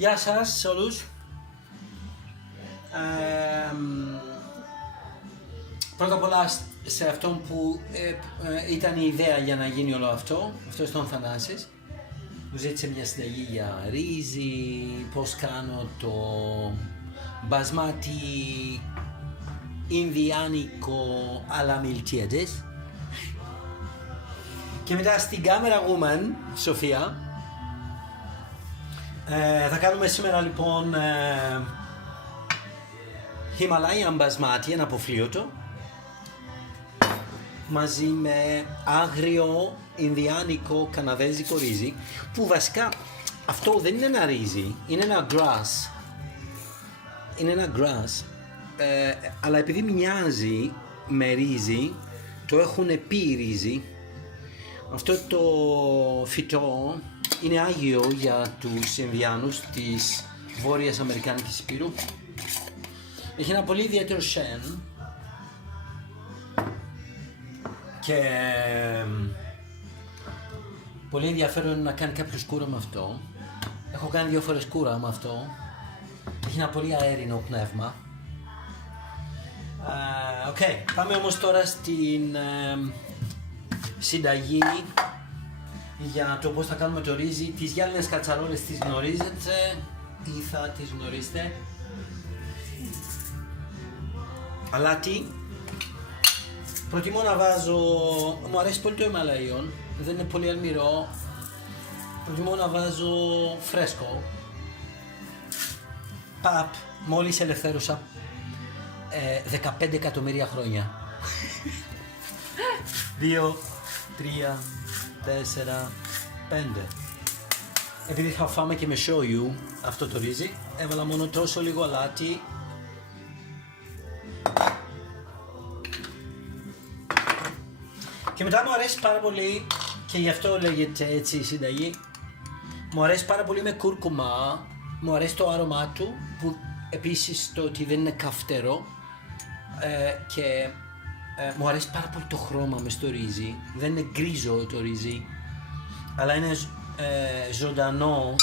Γεια σας σε όλους. Πρώτα απ' όλα σε αυτόν που ήταν η ιδέα για να γίνει όλο αυτό, αυτός ήταν ο Θανάσης. Μου ζήτησε μια συνταγή για ρύζι, πώς κάνω το μπασμάτι Ινδιάνικο αλλά μιλτιέντες. Και μετά στην κάμερα woman, Σοφία, θα κάνουμε σήμερα λοιπόν Himalayan μπασμάτι, ένα αποφλίωτο, μαζί με άγριο Ινδιάνικο καναδέζικο ρύζι, που βασικά αυτό δεν είναι ένα ρύζι, είναι ένα grass. Είναι ένα grass, αλλά επειδή μοιάζει με ρύζι, το έχουν πει ρύζι. Αυτό το φυτό είναι άγιο για τους Ινδιάνους της Βόρειας Αμερικάνικης Υπήρου. Έχει ένα πολύ ιδιαίτερο σεν και πολύ ενδιαφέρον είναι να κάνει κάποιος κούρα με αυτό. Έχω κάνει 2 φορές κούρα με αυτό. Έχει ένα πολύ αέρινο πνεύμα. Πάμε όμως τώρα στην συνταγή για το πώς θα κάνουμε το ρύζι. Τις γυάλινες κατσαρόλες τις γνωρίζετε ή θα τις γνωρίσετε. Αλάτι. Προτιμώ να βάζω, μου αρέσει πολύ το Ιμαλαίων, δεν είναι πολύ αλμυρό. Προτιμώ να βάζω φρέσκο. Παπ, μόλις ελευθέρωσα 15 εκατομμύρια χρόνια. 2, 3, 4, 5. Επειδή θα φάμε και με σόιου αυτό το ρύζι, έβαλα μόνο τόσο λίγο αλάτι. Και μετά μου αρέσει πάρα πολύ, και γι' αυτό λέγεται έτσι η συνταγή, μου αρέσει πάρα πολύ με κούρκουμα, μου αρέσει το άρωμά του, που επίσης το ότι δεν είναι καυτερό, και μου αρέσει πάρα πολύ το χρώμα μες στο ρύζι, δεν είναι γκρίζο το ρύζι, αλλά είναι ζωντανό.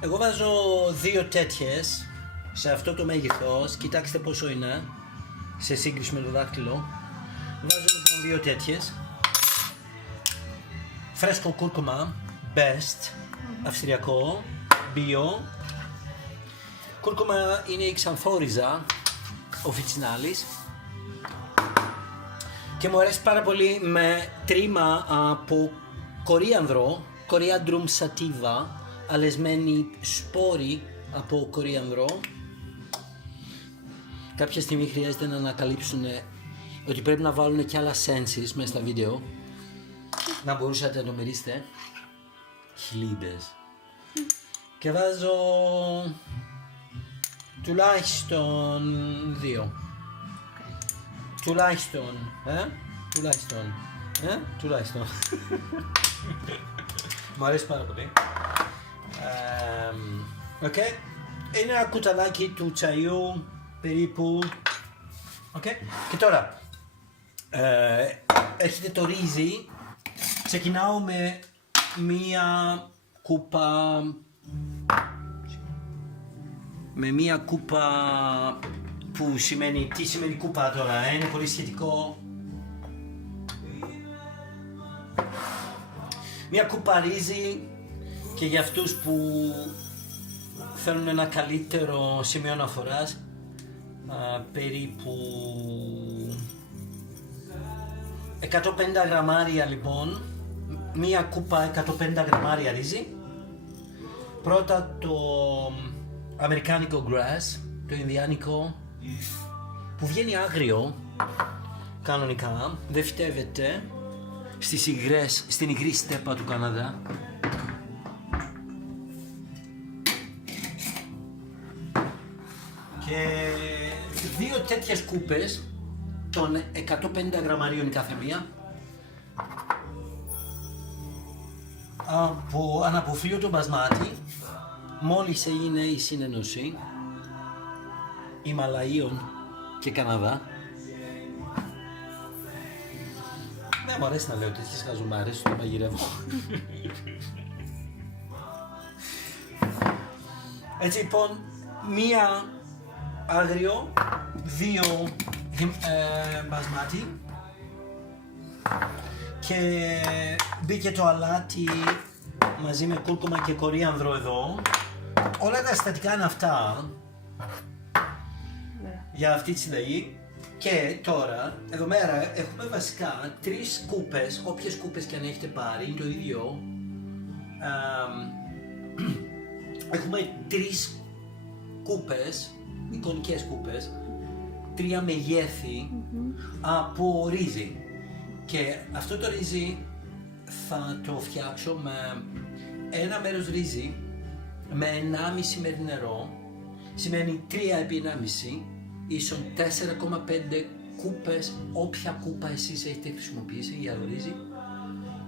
Εγώ βάζω 2 τέτοιες σε αυτό το μέγεθος, κοιτάξτε πόσο είναι σε σύγκριση με το δάχτυλο. Βάζω λοιπόν 2 τέτοιες. Φρέσκο κούρκουμα, best, αυστριακό, bio. Κούρκουμα είναι η ξανθόριζα officinalis. Και μου αρέσει πάρα πολύ με τρίμα από κορίανδρο, Coriandrum sativa, αλεσμένοι σπόροι από κορίανδρο. Κάποια στιγμή χρειάζεται να ανακαλύψουν ότι πρέπει να βάλουν και άλλα senses μέσα στα βίντεο. Να μπορούσατε να το μυρίσετε. Χιλίδες. Και βάζω τουλάχιστον 2. Τουλάχιστον. Μου αρέσει πάρα πολύ. Είναι ένα κουταλάκι του τσαϊού περίπου. Και τώρα έρχεται το ρύζι. Ξεκινάω με μία κούπα που σημαίνει, τι σημαίνει κούπα τώρα, είναι πολύ σχετικό. Μία κούπα ρύζι, και για αυτούς που θέλουν ένα καλύτερο σημείο αναφοράς, περίπου 150 γραμμάρια λοιπόν, μία κούπα 150 γραμμάρια ρύζι. Πρώτα το αμερικάνικο grass, το ινδιάνικο, που βγαίνει άγριο κανονικά, δεν φυτεύεται στην υγρή στέπα του Καναδά. Και 2 τέτοιες κούπες των 150 γραμμαρίων κάθε μία από αναποφλίωτο μπασμάτι, μόλις έγινε η συνένωση Ιμαλαίων και Καναδά. Δεν μου αρέσει να λέω τέτοιες χαζομάρες, το μαγειρεύω. Έτσι λοιπόν, μία άγριο, 2 μπασμάτι και μπήκε το αλάτι μαζί με κούρκουμα και κορίανδρο εδώ. Όλα τα συστατικά είναι αυτά για αυτή τη συνταγή. Και τώρα, εδώ μέρα έχουμε βασικά 3 σκούπες, όποιες σκούπες και αν έχετε πάρει, είναι το ίδιο. Έχουμε 3 κούπες, εικονικές κούπες, 3 μεγέθη από ρύζι. Και αυτό το ρύζι θα το φτιάξω με ένα μέρος ρύζι με 1,5 μέρη νερό, σημαίνει 3 επί 1,5 ίσον 4,5 κούπες, όποια κούπα εσείς έχετε χρησιμοποιήσει για το ρύζι,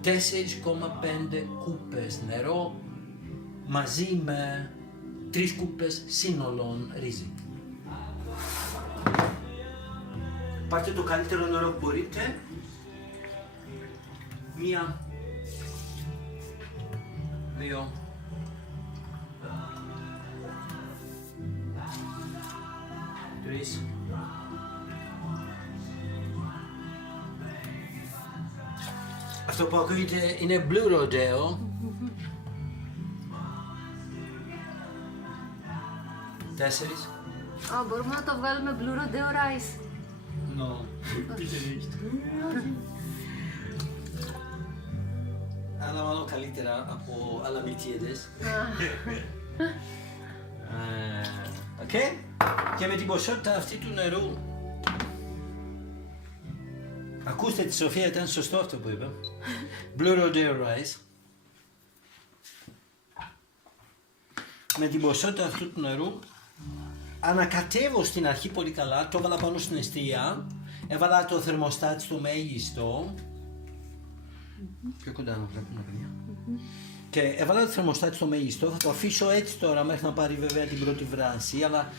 4,5 κούπες νερό μαζί με 3 κούπες σύνολον ρύζι. Πάρτε το καλύτερο νερό που μπορείτε, 1, 2, 3. Αυτό που ακούγεται είναι Blue Rodeo. 4. Μπορούμε να το βγάλουμε Blue Rodeo Rice. No, bitte nicht. Αλλά μάλλον καλύτερα από άλλα μιλτιέδες. Οκ. Και με την ποσότητα αυτή του νερού. Ακούστε τη Σοφία, ήταν σωστό αυτό που είπα. Blue Rodeo Rice. Με την ποσότητα αυτού του νερού ανακατεύω στην αρχή πολύ καλά, το έβαλα πάνω στην εστία, έβαλα το θερμοστάτη στο μέγιστο. Πιο κοντά να βλέπουμε, παιδιά. Και έβαλα το θερμοστάτη στο μέγιστο, θα το αφήσω έτσι τώρα μέχρι να πάρει βέβαια την πρώτη βράση, αλλά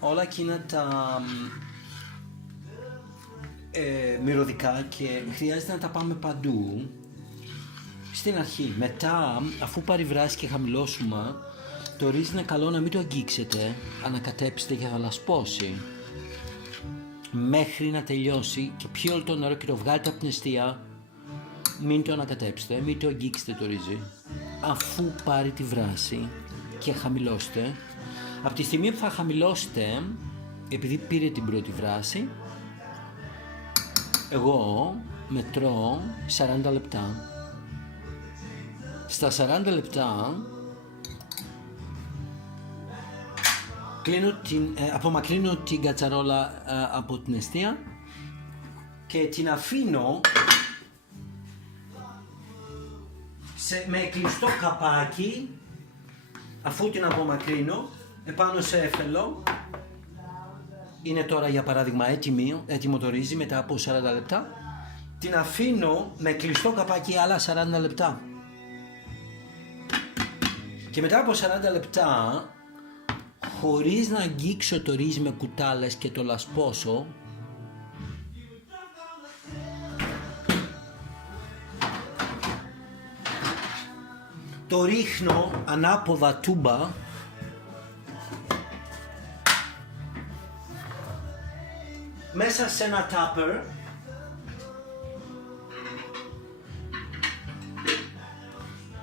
όλα εκείνα τα μυρωδικά και χρειάζεται να τα πάμε παντού στην αρχή. Μετά, αφού πάρει βράση και χαμηλώσουμε, το ρύζι είναι καλό να μην το αγγίξετε, ανακατέψετε για να λασπώσει μέχρι να τελειώσει και πιει όλο το νερό και το βγάλετε από την εστία. Μην το ανακατέψετε, μην το αγγίξετε το ρύζι. Αφού πάρει τη βράση και χαμηλώσετε, από τη στιγμή που θα χαμηλώσετε, επειδή πήρε την πρώτη βράση, εγώ μετρώ 40 λεπτά. Στα 40 λεπτά απομακρύνω την κατσαρόλα από την εστία και την αφήνω με κλειστό καπάκι, αφού την απομακρύνω επάνω σε έφελο. Είναι τώρα για παράδειγμα έτοιμο το ρύζι μετά από 40 λεπτά. Την αφήνω με κλειστό καπάκι άλλα 40 λεπτά. Και μετά από 40 λεπτά, χωρίς να αγγίξω το ρύζι με κουτάλες και το λασπώσω, το ρίχνω ανάποδα τούμπα μέσα σε ένα τάπερ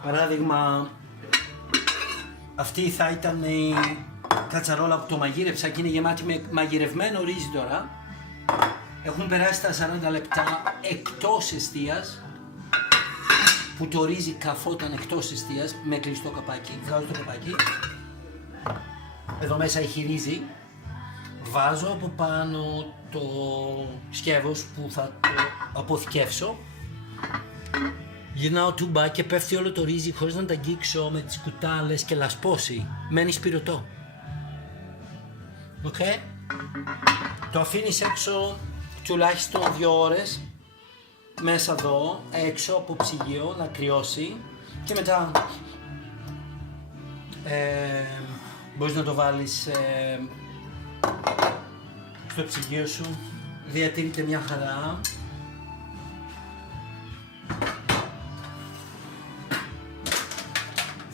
παράδειγμα. Αυτή θα ήταν η κατσαρόλα που το μαγείρεψα και είναι γεμάτη με μαγειρευμένο ρύζι τώρα. Έχουν περάσει τα 40 λεπτά εκτός εστίας, που το ρύζι καφόταν εκτός εστίας με κλειστό καπάκι. Βγάζω το καπάκι. Εδώ μέσα έχει ρύζι. Βάζω από πάνω το σκεύος που θα το αποθηκεύσω. Γυρνάω τούμπα και πέφτει όλο το ρύζι χωρίς να τα αγγίξω με τις κουτάλες και λασπώσει. Μένει σπυρωτό. Οκ. Το αφήνεις έξω τουλάχιστον 2 ώρες. Μέσα εδώ, έξω από ψυγείο, να κρυώσει. Και μετά μπορείς να το βάλεις στο ψυγείο σου. Διατηρείται μια χαρά.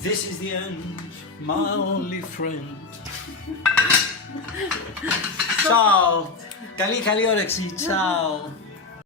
This is the end, my only friend. Ciao. Καλή όρεξη. Ciao.